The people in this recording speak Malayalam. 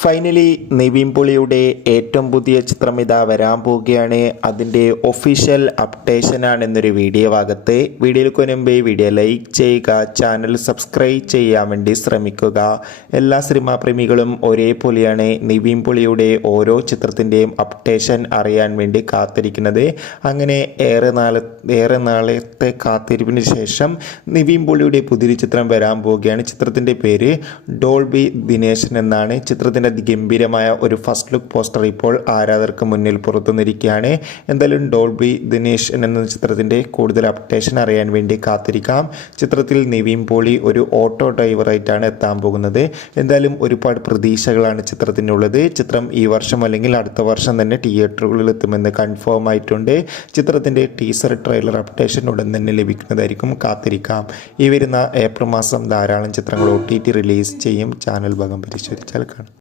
ഫൈനലി നിവിൻ പോളിയുടെ ഏറ്റവും പുതിയ ചിത്രം ഇതാ വരാൻ പോവുകയാണ്. അതിൻ്റെ ഒഫീഷ്യൽ അപ്ഡേഷനാണ് എന്നൊരു വീഡിയോ ഭാഗത്ത്. വീഡിയോയിലേക്ക് മുൻപേ വീഡിയോ ലൈക്ക് ചെയ്യുക, ചാനൽ സബ്സ്ക്രൈബ് ചെയ്യാൻ വേണ്ടി ശ്രമിക്കുക. എല്ലാ സിനിമാ പ്രേമികളും ഒരേപോലെയാണ് നിവിൻ പോളിയുടെ ഓരോ ചിത്രത്തിൻ്റെയും അപ്ഡേഷൻ അറിയാൻ വേണ്ടി കാത്തിരിക്കുന്നത്. അങ്ങനെ ഏറെ നാളത്തെ കാത്തിരിപ്പിന് ശേഷം നിവിൻ പോളിയുടെ പുതിയൊരു ചിത്രം വരാൻ പോവുകയാണ്. ചിത്രത്തിൻ്റെ പേര് ഡോൾബി ദിനേശൻ എന്നാണ്. ചിത്രത്തിൻ്റെ ഗംഭീരമായ ഒരു ഫസ്റ്റ് ലുക്ക് പോസ്റ്റർ ഇപ്പോൾ ആരാധകർക്ക് മുന്നിൽ പുറത്തുനിന്നിരിക്കുകയാണ്. എന്തായാലും ഡോൾബി ദിനേശ് എന്ന ചിത്രത്തിൻ്റെ കൂടുതൽ അപ്ഡേഷൻ അറിയാൻ വേണ്ടി കാത്തിരിക്കാം. ചിത്രത്തിൽ നിവിൻ പോളി ഒരു ഓട്ടോ ഡ്രൈവറായിട്ടാണ് എത്താൻ പോകുന്നത്. എന്തായാലും ഒരുപാട് പ്രതീക്ഷകളാണ് ചിത്രത്തിനുള്ളത്. ചിത്രം ഈ വർഷം അല്ലെങ്കിൽ അടുത്ത വർഷം തന്നെ തിയേറ്ററുകളിൽ എത്തുമെന്ന് കൺഫേം ആയിട്ടുണ്ട്. ചിത്രത്തിൻ്റെ ടീസർ ട്രെയിലർ അപ്ഡേഷൻ ഉടൻ തന്നെ ലഭിക്കുന്നതായിരിക്കും. കാത്തിരിക്കാം. ഈ വരുന്ന ഏപ്രിൽ മാസം ധാരാളം ചിത്രങ്ങൾ OTT റിലീസ് ചെയ്യും. ചാനൽ ഭാഗം പരിശോധിച്ചാൽ കാണാം.